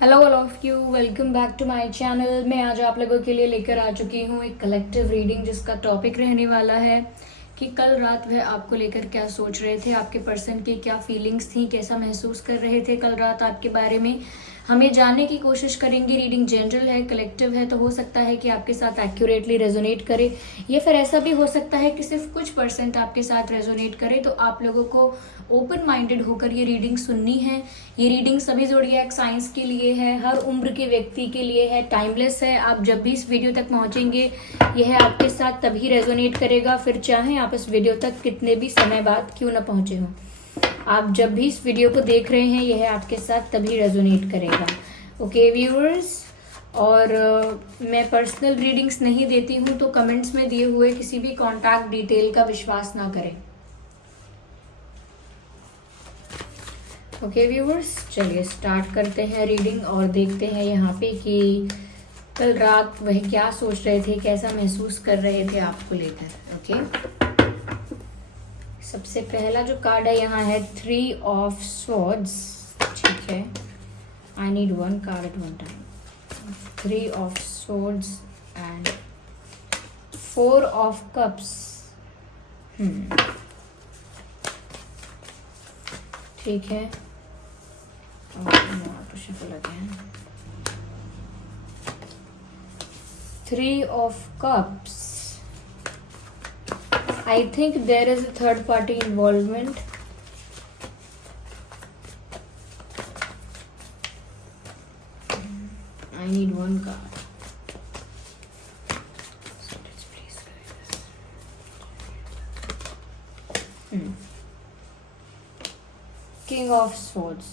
Hello all of you, welcome back to my channel. मैं आज आप लोगों के लिए लेकर आ चुकी हूँ एक कलेक्टिव रीडिंग जिसका टॉपिक रहने वाला है कि कल रात वह आपको लेकर क्या सोच रहे थे, आपके पर्सन की क्या फीलिंग्स थी, कैसा महसूस कर रहे थे कल रात आपके बारे में। हमें जानने की कोशिश करेंगे। रीडिंग जनरल है, कलेक्टिव है, तो हो सकता है कि आपके साथ एक्यूरेटली रेजोनेट करे, या फिर ऐसा भी हो सकता है कि सिर्फ कुछ परसेंट आपके साथ रेजोनेट करे। तो आप लोगों को ओपन माइंडेड होकर ये रीडिंग सुननी है। ये रीडिंग सभी ज़ोडिएक साइंस के लिए है, हर उम्र के व्यक्ति के लिए है, टाइमलेस है। आप जब भी इस वीडियो तक पहुंचेंगे यह आपके साथ तभी रेजोनेट करेगा, फिर चाहे आप इस वीडियो तक कितने भी समय बाद क्यों ना पहुंचे हों। आप जब भी इस वीडियो को देख रहे हैं यह आपके साथ तभी रेजोनेट करेगा। ओके व्यूअर्स, और मैं पर्सनल रीडिंग्स नहीं देती हूँ, तो कमेंट्स में दिए हुए किसी भी कॉन्टैक्ट डिटेल का विश्वास ना करें। ओके व्यूअर्स, चलिए स्टार्ट करते हैं रीडिंग और देखते हैं यहाँ पे कि कल रात वह क्या सोच रहे थे, कैसा महसूस कर रहे थे आपको लेकर। ओके, सबसे पहला जो कार्ड है यहाँ है 3 ऑफ स्वॉर्ड्स। ठीक है, I need one card at one time. 3 of swords and 4 of cups. ठीक है, तो shuffle again. 3 of cups. I think there is a third party involvement. I need one card. So let's please guide us. King of Swords.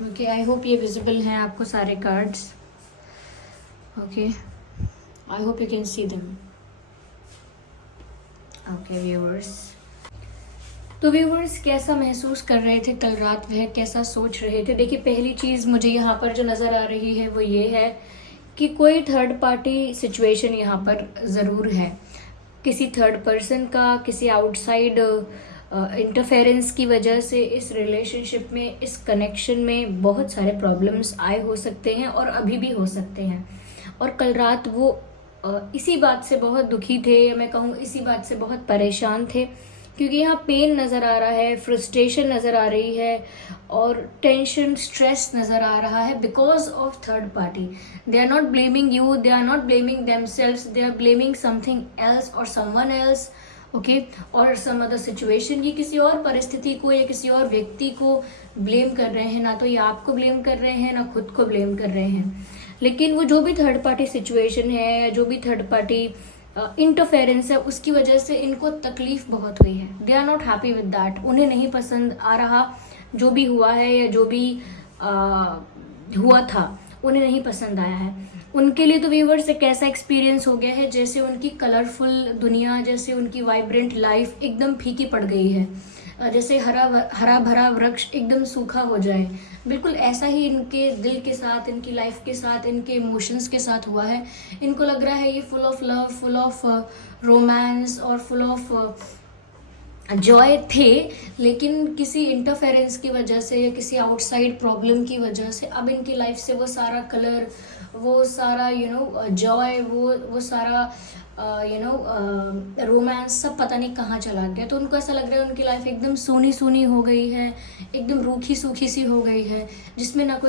Okay, I hope ये visible हैं आपको सारे cards. Okay, I hope you can see them. Okay viewers, तो viewers कैसा महसूस कर रहे थे कल रात, वह कैसा सोच रहे थे। देखिए, पहली चीज़ मुझे यहाँ पर जो नज़र आ रही है वो ये है कि कोई थर्ड पार्टी सिचुएशन यहाँ पर ज़रूर है। किसी थर्ड पर्सन का, किसी आउटसाइड इंटरफेरेंस की वजह से इस रिलेशनशिप में, इस कनेक्शन में बहुत सारे प्रॉब्लम्स आए हो सकते हैं और अभी भी हो सकते हैं। और कल रात वो इसी बात से बहुत दुखी थे, या मैं कहूँ इसी बात से बहुत परेशान थे, क्योंकि यहाँ पेन नज़र आ रहा है, फ्रस्ट्रेशन नज़र आ रही है और टेंशन, स्ट्रेस नज़र आ रहा है because of third party. They are not blaming you, they are not blaming themselves, they are blaming something else और समवन एल्स। ओके, और सम अदर सिचुएशन। ये किसी और परिस्थिति को या किसी और व्यक्ति को ब्लेम कर रहे हैं, ना तो ये आपको ब्लेम कर रहे हैं, ना खुद को ब्लेम कर रहे हैं। लेकिन वो जो भी थर्ड पार्टी सिचुएशन है, जो भी थर्ड पार्टी इंटरफेरेंस है, उसकी वजह से इनको तकलीफ बहुत हुई है। They are not happy with that. उन्हें नहीं पसंद आ रहा जो भी हुआ है, या जो भी हुआ था उन्हें नहीं पसंद आया है। उनके लिए तो व्यूवर्स एक ऐसा एक्सपीरियंस हो गया है जैसे उनकी कलरफुल दुनिया, जैसे उनकी वाइब्रेंट लाइफ एकदम फीकी पड़ गई है, जैसे हरा भरा वृक्ष एकदम सूखा हो जाए। बिल्कुल ऐसा ही इनके दिल के साथ, इनकी लाइफ के साथ, इनके इमोशंस के साथ हुआ है। इनको लग रहा है ये full of love, full of romance और फुल ऑफ जॉय थे, लेकिन किसी इंटरफेरेंस की वजह से या किसी आउटसाइड प्रॉब्लम की वजह से अब इनकी लाइफ से वो सारा कलर, वो सारा जॉय, वो सारा रोमांस सब पता नहीं कहाँ चला गया। तो उनको ऐसा लग रहा है उनकी लाइफ एकदम सूनी सूनी हो गई है, एकदम रूखी सूखी सी हो गई है, जिसमें ना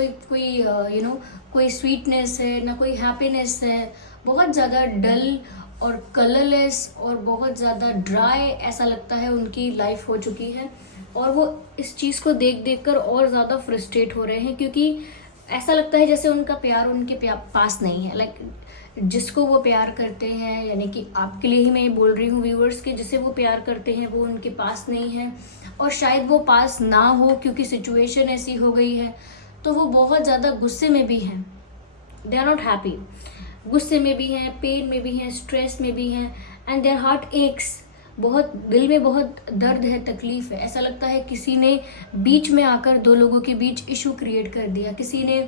कोई स्वीटनेस है, ना कोई हैप्पीनेस है। बहुत ज़्यादा डल और कलरलेस और बहुत ज़्यादा ड्राई ऐसा लगता है उनकी लाइफ हो चुकी है। और वो इस चीज़ को देख देख कर और ज़्यादा फ्रस्ट्रेट हो रहे हैं, क्योंकि ऐसा लगता है जैसे उनका प्यार उनके पास नहीं है। लाइक जिसको वो प्यार करते हैं, यानी कि आपके लिए ही मैं ये बोल रही हूँ व्यूअर्स, के जिसे वो प्यार करते हैं वो उनके पास नहीं है, और शायद वो पास ना हो क्योंकि सिचुएशन ऐसी हो गई है। तो वो बहुत ज़्यादा गुस्से में भी हैं, दे आर नॉट हैप्पी। गुस्से में भी हैं, पेन में भी हैं, स्ट्रेस में भी हैं, एंड देयर हार्ट एक्स। बहुत दिल में बहुत दर्द है, तकलीफ है। ऐसा लगता है किसी ने बीच में आकर दो लोगों के बीच इशू क्रिएट कर दिया, किसी ने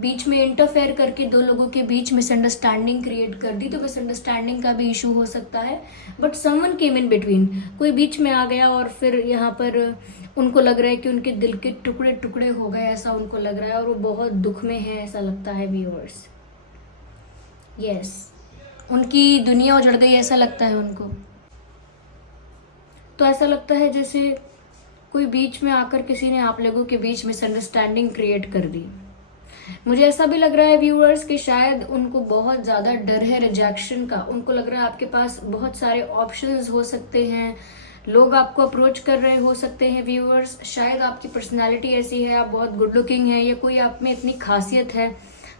बीच में इंटरफेयर करके दो लोगों के बीच मिसअंडरस्टैंडिंग क्रिएट कर दी। तो मिसअंडरस्टैंडिंग का भी इशू हो सकता है, but someone came in between, कोई बीच में आ गया और फिर यहाँ पर उनको लग रहा है कि उनके दिल के टुकड़े टुकड़े हो गए, ऐसा उनको लग रहा है और वो बहुत दुख में है, ऐसा लगता है व्यूअर्स। यस, उनकी दुनिया उजड़ गई ऐसा लगता है उनको। तो ऐसा लगता है जैसे कोई बीच में आकर किसी ने आप लोगों के बीच मिसअंडरस्टैंडिंग क्रिएट कर दी। मुझे ऐसा भी लग रहा है व्यूअर्स कि शायद उनको बहुत ज़्यादा डर है रिजेक्शन का। उनको लग रहा है आपके पास बहुत सारे ऑप्शंस हो सकते हैं, लोग आपको अप्रोच कर रहे हो सकते हैं व्यूअर्स। शायद आपकी पर्सनालिटी ऐसी है, आप बहुत गुड लुकिंग है, या कोई आप में इतनी खासियत है,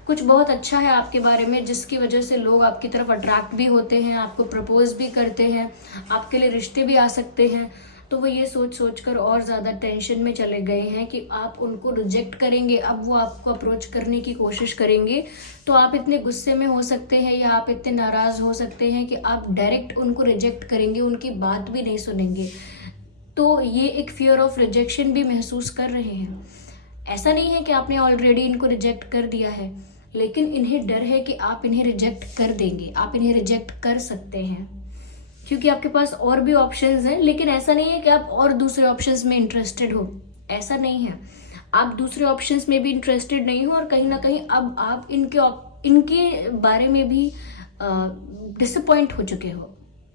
कुछ बहुत अच्छा है आपके बारे में, जिसकी वजह से लोग आपकी तरफ अट्रैक्ट भी होते हैं, आपको प्रपोज भी करते हैं, आपके लिए रिश्ते भी आ सकते हैं। तो वो ये सोच सोच कर और ज़्यादा टेंशन में चले गए हैं कि आप उनको रिजेक्ट करेंगे, अब वो आपको अप्रोच करने की कोशिश करेंगे तो आप इतने गुस्से में हो सकते हैं या आप इतने नाराज़ हो सकते हैं कि आप डायरेक्ट उनको रिजेक्ट करेंगे, उनकी बात भी नहीं सुनेंगे। तो ये एक फियर ऑफ रिजेक्शन भी महसूस कर रहे हैं। ऐसा नहीं है कि आपने ऑलरेडी इनको रिजेक्ट कर दिया है, लेकिन इन्हें डर है कि आप इन्हें रिजेक्ट कर देंगे, आप इन्हें रिजेक्ट कर सकते हैं क्योंकि आपके पास और भी ऑप्शंस हैं। लेकिन ऐसा नहीं है कि आप और दूसरे ऑप्शंस में इंटरेस्टेड हो, ऐसा नहीं है। आप दूसरे ऑप्शंस में भी इंटरेस्टेड नहीं हो और कहीं ना कहीं अब आप इनके बारे में भी डिसअपॉइंट हो चुके हो।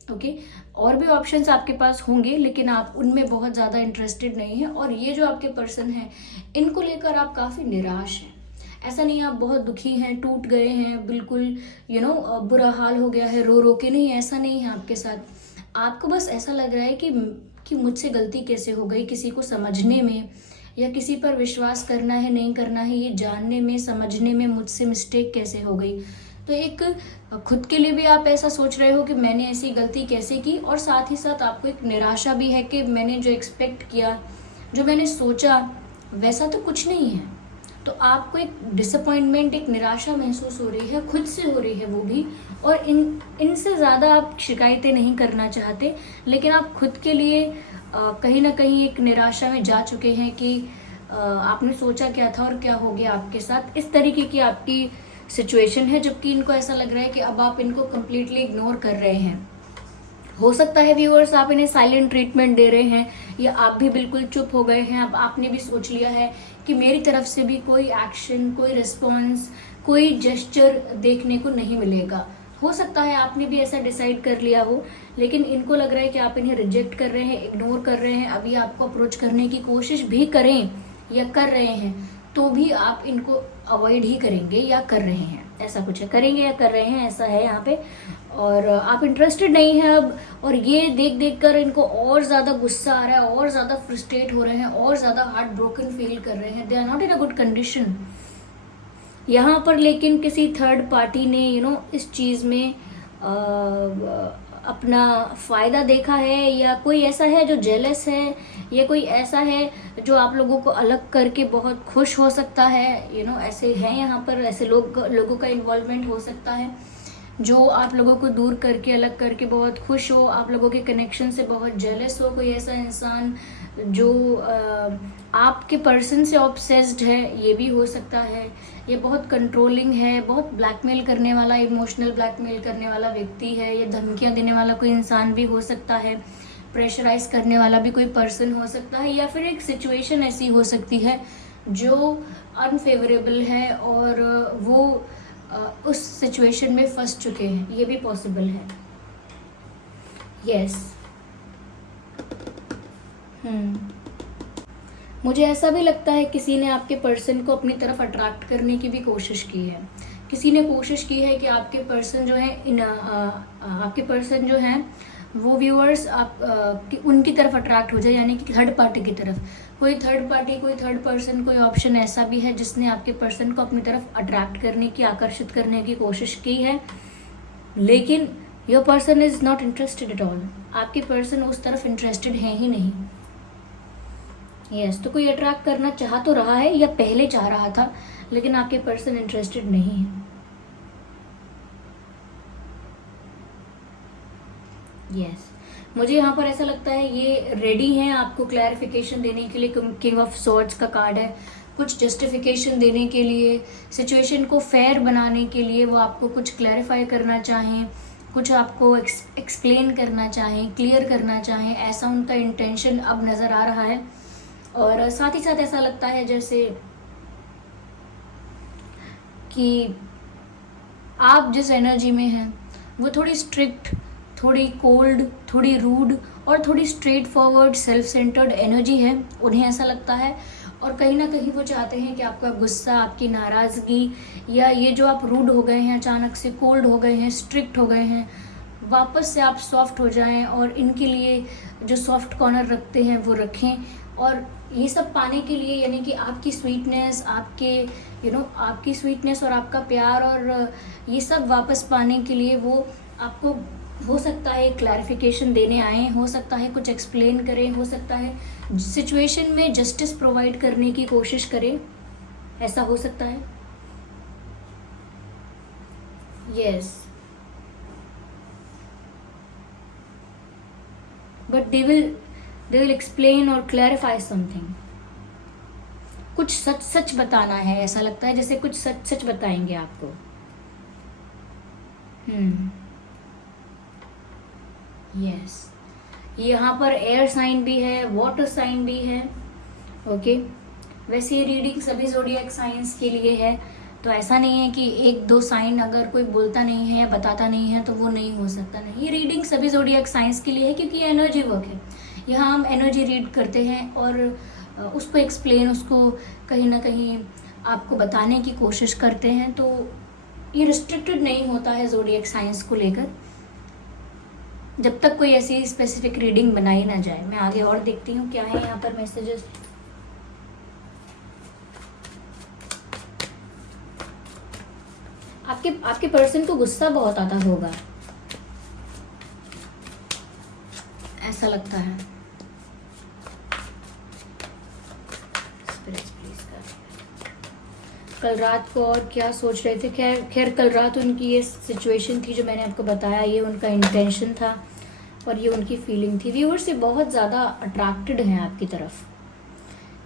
ओके, और भी ऑप्शंस आपके पास होंगे लेकिन आप उनमें बहुत ज़्यादा इंटरेस्टेड नहीं है। और ये जो आपके पर्सन है, इनको लेकर आप काफ़ी निराश हैं। ऐसा नहीं आप बहुत दुखी हैं, टूट गए हैं, बिल्कुल बुरा हाल हो गया है, रो रो के नहीं, ऐसा नहीं है आपके साथ। आपको बस ऐसा लग रहा है कि मुझसे गलती कैसे हो गई, किसी को समझने में या किसी पर विश्वास करना है नहीं करना है, ये जानने में समझने में मुझसे मिस्टेक कैसे हो गई। तो एक खुद के लिए भी आप ऐसा सोच रहे हो कि मैंने ऐसी गलती कैसे की, और साथ ही साथ आपको एक निराशा भी है कि मैंने जो एक्सपेक्ट किया, जो मैंने सोचा, वैसा तो कुछ नहीं है। तो आपको एक डिसअपॉइंटमेंट, एक निराशा महसूस हो रही है, खुद से हो रही है वो भी। और इनसे ज़्यादा आप शिकायतें नहीं करना चाहते, लेकिन आप खुद के लिए कहीं ना कहीं एक निराशा में जा चुके हैं कि आपने सोचा क्या था और क्या हो गया आपके साथ। इस तरीके की आपकी सिचुएशन है, जबकि इनको ऐसा लग रहा है कि अब आप इनको कम्प्लीटली इग्नोर कर रहे हैं। हो सकता है व्यूअर्स आप इन्हें साइलेंट ट्रीटमेंट दे रहे हैं, या आप भी बिल्कुल चुप हो गए हैं। अब आपने भी सोच लिया है कि मेरी तरफ से भी कोई एक्शन, कोई रिस्पॉन्स, कोई जेस्चर देखने को नहीं मिलेगा। हो सकता है आपने भी ऐसा डिसाइड कर लिया हो, लेकिन इनको लग रहा है कि आप इन्हें रिजेक्ट कर रहे हैं, इग्नोर कर रहे हैं। अभी आपको अप्रोच करने की कोशिश भी करें या कर रहे हैं तो भी आप इनको अवॉइड ही करेंगे या कर रहे हैं, ऐसा कुछ है, करेंगे या कर रहे हैं, ऐसा है यहाँ पे। और आप इंटरेस्टेड नहीं हैं अब, और ये देख देख कर इनको और ज़्यादा गुस्सा आ रहा है, और ज़्यादा फ्रस्ट्रेट हो रहे हैं, और ज़्यादा हार्ट ब्रोकन फील कर रहे हैं। They are not in a good condition यहाँ पर। लेकिन किसी थर्ड पार्टी ने इस चीज़ में अपना फ़ायदा देखा है, या कोई ऐसा है जो जेलस है, या कोई ऐसा है जो आप लोगों को अलग करके बहुत खुश हो सकता है। ऐसे हैं यहाँ पर, ऐसे लोगों का इन्वॉल्वमेंट हो सकता है जो आप लोगों को दूर करके, अलग करके बहुत खुश हो, आप लोगों के कनेक्शन से बहुत जेलस हो। कोई ऐसा इंसान जो आपके पर्सन से ऑब्सेस्ड है, ये भी हो सकता है। ये बहुत कंट्रोलिंग है, बहुत ब्लैकमेल करने वाला, इमोशनल ब्लैकमेल करने वाला व्यक्ति है। ये धमकियां देने वाला कोई इंसान भी हो सकता है, प्रेशराइज करने वाला भी कोई पर्सन हो सकता है, या फिर एक सिचुएशन ऐसी हो सकती है जो अनफेवरेबल है और वो उस सिचुएशन में फंस चुके हैं, ये भी पॉसिबल है। यस मुझे ऐसा भी लगता है किसी ने आपके पर्सन को अपनी तरफ अट्रैक्ट करने की भी कोशिश की है। किसी ने कोशिश की है कि आपके पर्सन जो है आपके पर्सन जो हैं वो व्यूअर्स उनकी तरफ अट्रैक्ट हो जाए, यानी कि थर्ड पार्टी की तरफ। कोई थर्ड पार्टी, कोई थर्ड पर्सन, कोई ऑप्शन ऐसा भी है जिसने आपके पर्सन को अपनी तरफ अट्रैक्ट करने की, आकर्षित करने की कोशिश की है, लेकिन your person is not interested at all. आपके पर्सन उस तरफ इंटरेस्टेड है ही नहीं। यस तो कोई अट्रैक्ट करना चाह तो रहा है, या पहले चाह रहा था, लेकिन आपके पर्सन इंटरेस्टेड नहीं है। यस, मुझे यहाँ पर ऐसा लगता है ये रेडी हैं आपको क्लैरिफिकेशन देने के लिए। किंग ऑफ स्वॉर्ड्स का कार्ड है, कुछ जस्टिफिकेशन देने के लिए, सिचुएशन को फेयर बनाने के लिए वो आपको कुछ क्लैरिफाई करना चाहें, कुछ आपको एक्सप्लेन करना चाहें, क्लियर करना चाहें, ऐसा उनका इंटेंशन अब नज़र आ रहा है। और साथ ही साथ ऐसा लगता है जैसे कि आप जिस एनर्जी में हैं वो थोड़ी स्ट्रिक्ट, थोड़ी कोल्ड, थोड़ी रूड और थोड़ी straight forward self centred energy है, उन्हें ऐसा लगता है। और कहीं ना कहीं वो चाहते हैं कि आपका गुस्सा, आपकी नाराज़गी या ये जो आप रूड हो गए हैं, अचानक से कोल्ड हो गए हैं, स्ट्रिक्ट हो गए हैं, वापस से आप सॉफ्ट हो जाएं और इनके लिए जो सॉफ्ट कॉर्नर रखते हैं वो रखें। और ये सब पाने के लिए, यानी कि आपकी स्वीटनेस, आपके आपकी स्वीटनेस और आपका प्यार और ये सब वापस पाने के लिए वो आपको हो सकता है क्लैरिफिकेशन देने आए, हो सकता है कुछ एक्सप्लेन करें, हो सकता है सिचुएशन में जस्टिस प्रोवाइड करने की कोशिश करें, ऐसा हो सकता है। Yes, but they will explain और क्लैरिफाई समथिंग। कुछ सच सच बताना है, ऐसा लगता है जैसे कुछ सच सच बताएंगे आपको। यस, यहाँ पर एयर साइन भी है, वाटर साइन भी है। ओके, वैसे ये रीडिंग सभी ज़ोडिएक साइंस के लिए है, तो ऐसा नहीं है कि एक दो साइन अगर कोई बोलता नहीं है या बताता नहीं है तो वो नहीं हो सकता। नहीं, ये रीडिंग सभी ज़ोडिएक साइंस के लिए है, क्योंकि ये एनर्जी वर्क है। यहाँ हम एनर्जी रीड करते हैं और उसको एक्सप्लेन, उसको कहीं ना कहीं आपको बताने की कोशिश करते हैं। तो ये रिस्ट्रिक्टेड नहीं होता है ज़ोडिएक साइंस को लेकर, जब तक कोई ऐसी स्पेसिफिक रीडिंग बनाई ना जाए। मैं आगे और देखती हूँ क्या है यहाँ पर मैसेजेस। आपके पर्सन को गुस्सा बहुत आता होगा, ऐसा लगता है। कल रात को और क्या सोच रहे थे? खैर कल रात उनकी ये सिचुएशन थी जो मैंने आपको बताया, ये उनका इंटेंशन था और ये उनकी फीलिंग थी। व्यूअर्स ये बहुत ज़्यादा अट्रैक्टेड हैं आपकी तरफ,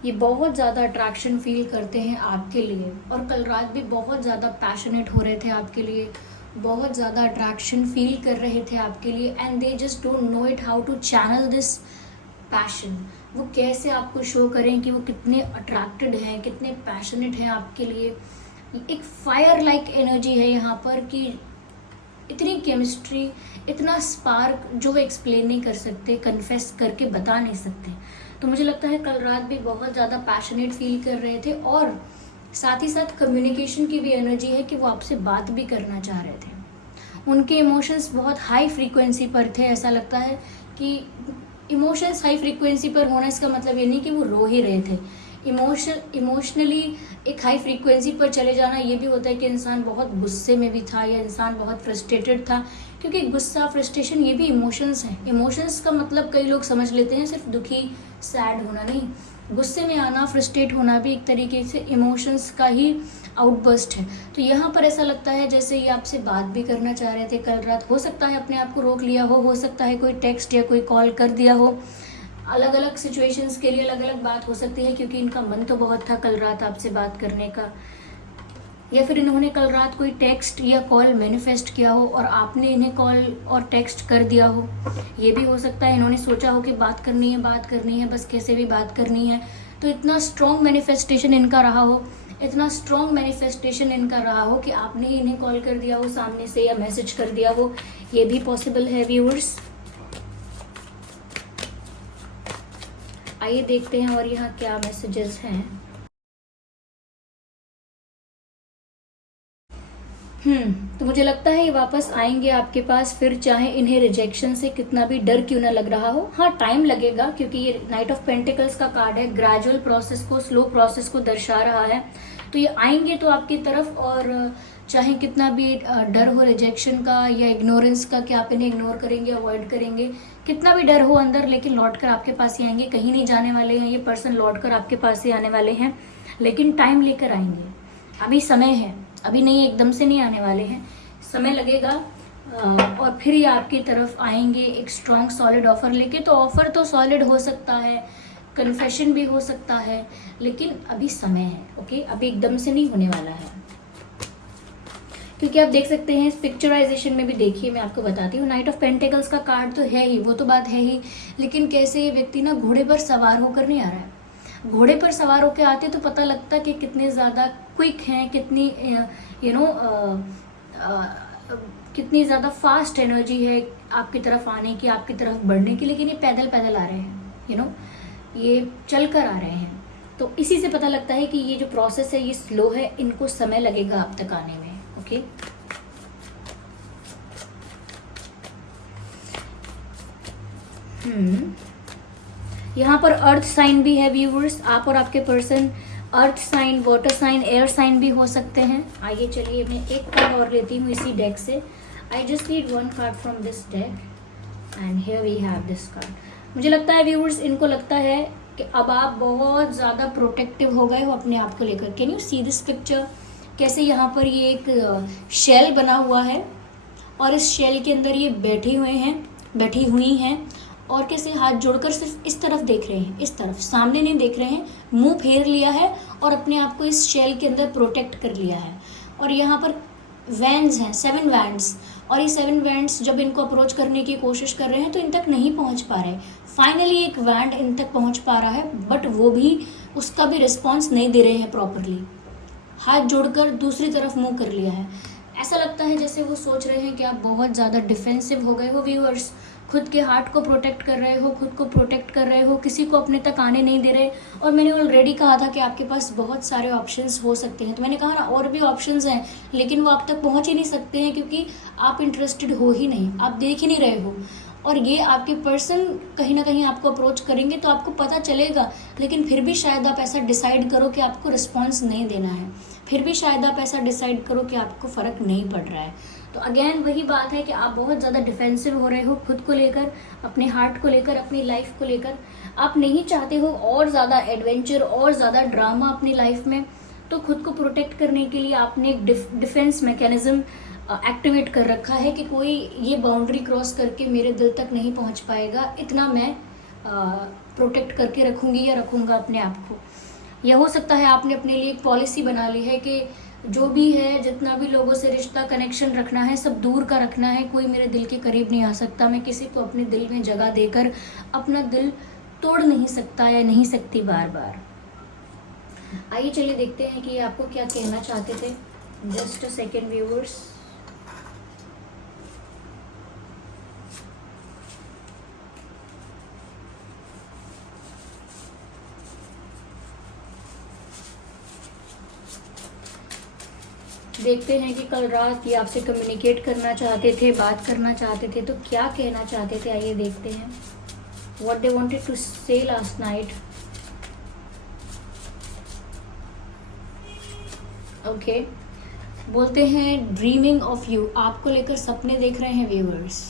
ये बहुत ज़्यादा अट्रैक्शन फील करते हैं आपके लिए, और कल रात भी बहुत ज़्यादा पैशनेट हो रहे थे आपके लिए, बहुत ज़्यादा अट्रैक्शन फील कर रहे थे आपके लिए। And they just don't know it how to channel this passion. वो कैसे आपको शो करें कि वो कितने अट्रैक्टेड हैं, कितने पैशनेट हैं आपके लिए। एक फायर लाइक एनर्जी है यहाँ पर कि इतनी केमिस्ट्री, इतना स्पार्क जो वो एक्सप्लेन नहीं कर सकते, कन्फेस करके बता नहीं सकते। तो मुझे लगता है कल रात भी बहुत ज़्यादा पैशनेट फील कर रहे थे, और साथ ही साथ कम्युनिकेशन की भी एनर्जी है कि वो आपसे बात भी करना चाह रहे थे। उनके इमोशंस बहुत हाई फ्रीक्वेंसी पर थे। ऐसा लगता है कि इमोशंस हाई फ्रीक्वेंसी पर होना इसका मतलब ये नहीं कि वो रो ही रहे थे। इमोशनली एक हाई फ्रीक्वेंसी पर चले जाना ये भी होता है कि इंसान बहुत गुस्से में भी था या इंसान बहुत फ्रस्ट्रेटेड था, क्योंकि गुस्सा, फ्रस्ट्रेशन ये भी इमोशंस हैं। इमोशंस का मतलब कई लोग समझ लेते हैं सिर्फ दुखी, सैड होना नहीं। गुस्से में आना, फ्रस्ट्रेट होना भी एक तरीके से इमोशंस का ही आउटबर्स्ट है। तो यहाँ पर ऐसा लगता है जैसे ये आपसे बात भी करना चाह रहे थे कल रात। हो सकता है अपने आप को रोक लिया हो सकता है कोई टेक्स्ट या कोई कॉल कर दिया हो। अलग अलग सिचुएशंस के लिए अलग अलग बात हो सकती है, क्योंकि इनका मन तो बहुत था कल रात आपसे बात करने का, या फिर इन्होंने कल रात कोई टेक्स्ट या कॉल मैनिफेस्ट किया हो और आपने इन्हें कॉल और टेक्स्ट कर दिया हो। ये भी हो सकता है इन्होंने सोचा हो कि बात करनी है, बस कैसे भी बात करनी है। तो इतना स्ट्रॉन्ग मैनिफेस्टेशन इनका रहा हो, कि आपने ही इन्हें कॉल कर दिया हो सामने से या मैसेज कर दिया हो। ये भी पॉसिबल है व्यूअर्स। आइए देखते हैं और यहाँ क्या मैसेजेस हैं। तो मुझे लगता है ये वापस आएंगे आपके पास, फिर चाहे इन्हें रिजेक्शन से कितना भी डर क्यों ना लग रहा हो। हाँ, टाइम लगेगा, क्योंकि ये नाइट ऑफ पेंटिकल्स का कार्ड है, ग्रेजुअल प्रोसेस को, स्लो प्रोसेस को दर्शा रहा है। तो ये आएंगे तो आपकी तरफ, और चाहे कितना भी डर हो रिजेक्शन का या इग्नोरेंस का कि आप इन्हें इग्नोर करेंगे, अवॉइड करेंगे, कितना भी डर हो अंदर, लेकिन लौट कर आपके पास ही आएंगे। कहीं नहीं जाने वाले हैं ये पर्सन, लौट कर आपके पास ही आने वाले हैं, लेकिन टाइम लेकर आएंगे। अभी समय है, अभी नहीं, एकदम से नहीं आने वाले हैं, समय लगेगा। और फिर ये आपकी तरफ आएंगे एक स्ट्रॉन्ग सॉलिड ऑफर लेके। तो ऑफर तो सॉलिड हो सकता है, कन्फेशन भी हो सकता है, लेकिन अभी समय है, ओके, अभी एकदम से नहीं होने वाला है। क्योंकि आप देख सकते हैं इस पिक्चराइजेशन में भी, देखिए मैं आपको बताती हूँ, नाइट ऑफ पेंटिकल्स का कार्ड तो है ही, वो तो बात है ही, लेकिन कैसे ये व्यक्ति ना घोड़े पर सवार होकर नहीं आ रहा है। घोड़े पर सवार होकर आते तो पता लगता कि कितने ज़्यादा क्विक हैं, कितनी कितनी ज़्यादा फास्ट एनर्जी है आपकी तरफ आने की, आपकी तरफ बढ़ने की, लेकिन ये पैदल पैदल आ रहे हैं, ये चल कर आ रहे हैं। तो इसी से पता लगता है कि ये जो प्रोसेस है ये स्लो है, इनको समय लगेगा आप तक आने में, ओके। यहाँ पर अर्थ साइन भी है व्यूवर्स, आप और आपके person earth sign, water sign, air sign भी हो सकते हैं। आइए चलिए मैं एक कार्ड और लेती हूँ इसी डेक से। I just need one card from this deck and here we have this card. मुझे लगता है व्यूवर्स, इनको लगता है कि अब आप बहुत ज़्यादा प्रोटेक्टिव हो गए हो अपने आप को लेकर। Can you see this picture, कैसे यहाँ पर ये एक शेल बना हुआ है और इस शेल के अंदर ये बैठी हुई हैं और कैसे हाथ जोड़कर सिर्फ इस तरफ देख रहे हैं, इस तरफ, सामने नहीं देख रहे हैं, मुंह फेर लिया है और अपने आप को इस शेल के अंदर प्रोटेक्ट कर लिया है। और यहाँ पर वैंड्स हैं, 7 वैंड्स, और ये 7 वैंड्स जब इनको अप्रोच करने की कोशिश कर रहे हैं तो इन तक नहीं पहुँच पा रहे। फाइनली एक वैंड इन तक पहुँच पा रहा है, बट वो भी उसका भी रिस्पॉन्स नहीं दे रहे हैं प्रॉपरली। हाथ जोड़कर दूसरी तरफ मुंह कर लिया है। ऐसा लगता है जैसे वो सोच रहे हैं कि आप बहुत ज़्यादा डिफेंसिव हो गए हो व्यूअर्स, खुद के हार्ट को प्रोटेक्ट कर रहे हो, खुद को प्रोटेक्ट कर रहे हो, किसी को अपने तक आने नहीं दे रहे। और मैंने ऑलरेडी कहा था कि आपके पास बहुत सारे ऑप्शंस हो सकते हैं, तो मैंने कहा ना और भी ऑप्शंस हैं, लेकिन वो आप तक पहुंच ही नहीं सकते हैं क्योंकि आप इंटरेस्टेड हो ही नहीं, आप देख ही नहीं रहे हो। और ये आपके पर्सन कहीं ना कहीं आपको अप्रोच करेंगे तो आपको पता चलेगा, लेकिन फिर भी शायद आप ऐसा डिसाइड करो कि आपको रिस्पॉन्स नहीं देना है, फिर भी शायद आप ऐसा डिसाइड करो कि आपको फ़र्क नहीं पड़ रहा है। तो अगेन वही बात है कि आप बहुत ज़्यादा डिफेंसिव हो रहे हो खुद को लेकर, अपने हार्ट को लेकर, अपनी लाइफ को लेकर। आप नहीं चाहते हो और ज़्यादा एडवेंचर और ज़्यादा ड्रामा अपनी लाइफ में, तो खुद को प्रोटेक्ट करने के लिए आपने एक डिफेंस मैकेनिज्म एक्टिवेट कर रखा है कि कोई ये बाउंड्री क्रॉस करके मेरे दिल तक नहीं पहुंच पाएगा, इतना मैं प्रोटेक्ट करके रखूंगी या रखूंगा अपने आप को। यह हो सकता है आपने अपने लिए एक पॉलिसी बना ली है कि जो भी है, जितना भी लोगों से रिश्ता कनेक्शन रखना है सब दूर का रखना है, कोई मेरे दिल के करीब नहीं आ सकता, मैं किसी को अपने दिल में जगह देकर अपना दिल तोड़ नहीं सकता या नहीं सकती बार बार। आइए चलिए देखते हैं कि ये आपको क्या कहना चाहते थे। Just a second viewers. देखते हैं कि कल रात ये आपसे कम्युनिकेट करना चाहते थे, बात करना चाहते थे, तो क्या कहना चाहते थे। आइए देखते हैं व्हाट दे वांटेड टू से लास्ट नाइट। ओके, बोलते हैं ड्रीमिंग ऑफ यू, आपको लेकर सपने देख रहे हैं व्यूअर्स।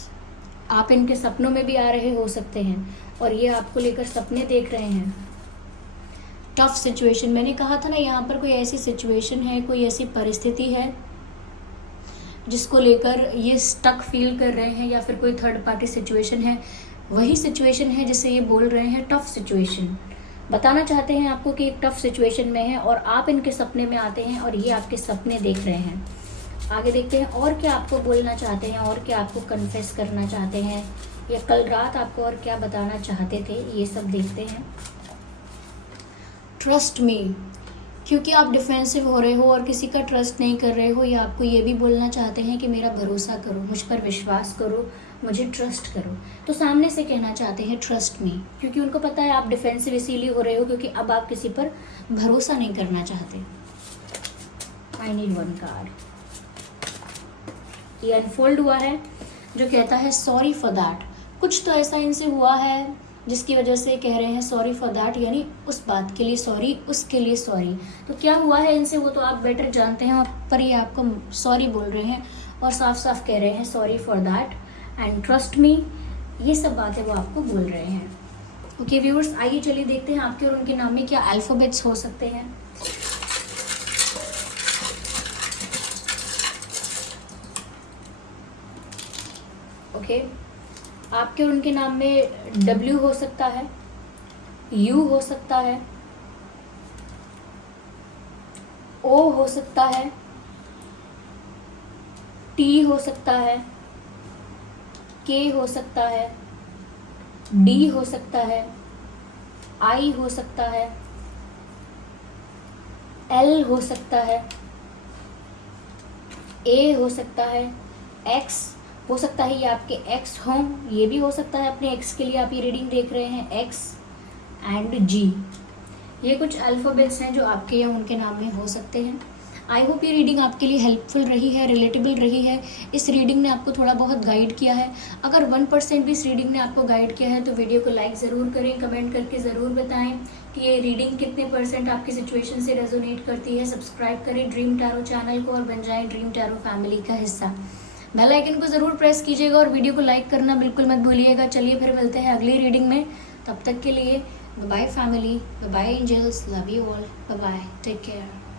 आप इनके सपनों में भी आ रहे हो सकते हैं और ये आपको लेकर सपने देख रहे हैं। टफ सिचुएशन, मैंने कहा था ना, यहाँ पर कोई ऐसी सिचुएशन है, कोई ऐसी परिस्थिति है जिसको लेकर ये स्टक फील कर रहे हैं, या फिर कोई थर्ड पार्टी सिचुएशन है, वही सिचुएशन है जिसे ये बोल रहे हैं टफ सिचुएशन। बताना चाहते हैं आपको कि एक टफ सिचुएशन में है और आप इनके सपने में आते हैं और ये आपके सपने देख रहे हैं। आगे देखते हैं और क्या आपको बोलना चाहते हैं, और क्या आपको कन्फेस करना चाहते हैं, या कल रात आपको और क्या बताना चाहते थे, ये सब देखते हैं। ट्रस्ट मी, क्योंकि आप डिफेंसिव हो रहे हो और किसी का ट्रस्ट नहीं कर रहे हो, या आपको ये भी बोलना चाहते हैं कि मेरा भरोसा करो, मुझ पर विश्वास करो, मुझे ट्रस्ट करो। तो सामने से कहना चाहते हैं ट्रस्ट मी, क्योंकि उनको पता है आप डिफेंसिव इसीलिए हो रहे हो क्योंकि अब आप किसी पर भरोसा नहीं करना चाहते। आई नीड वन कार्ड। ये अनफोल्ड हुआ है जो कहता है सॉरी फॉर दैट। कुछ तो ऐसा इनसे हुआ है जिसकी वजह से कह रहे हैं सॉरी फॉर दैट, यानी उस बात के लिए सॉरी, उसके लिए सॉरी। तो क्या हुआ है इनसे वो तो आप बेटर जानते हैं, पर ये आपको सॉरी बोल रहे हैं और साफ साफ कह रहे हैं sorry for that and trust me. ये सब बातें वो आपको बोल रहे हैं। ओके व्यूअर्स, आइए चलिए देखते हैं आपके और उनके नाम में क्या अल्फ़ाबेट्स हो सकते हैं। ओके, आपके और उनके नाम में W हो सकता है, U हो सकता है, O हो सकता है, T हो सकता है, K हो सकता है, D हो सकता है, I हो सकता है, L हो सकता है, A हो सकता है, X हो सकता है, ये आपके X हों, ये भी हो सकता है अपने X के लिए आप ये रीडिंग देख रहे हैं, X एंड G। ये कुछ अल्फ़ाबेट्स हैं जो आपके या उनके नाम में हो सकते हैं। आई होप ये रीडिंग आपके लिए हेल्पफुल रही है, रिलेटेबल रही है। इस रीडिंग ने आपको थोड़ा बहुत गाइड किया है। अगर 1% भी इस रीडिंग ने आपको गाइड किया है तो वीडियो को लाइक ज़रूर करें, कमेंट करके ज़रूर बताएं कि ये रीडिंग कितने % आपकी सिचुएशन से रेजोनेट करती है। सब्सक्राइब करें ड्रीम टैरो चैनल को और बन जाएं ड्रीम टैरो फैमिली का हिस्सा। बेल आइकन को ज़रूर प्रेस कीजिएगा और वीडियो को लाइक करना बिल्कुल मत भूलिएगा। चलिए फिर मिलते हैं अगली रीडिंग में, तब तक के लिए bye bye family, bye bye angels, love you all, bye bye, take care.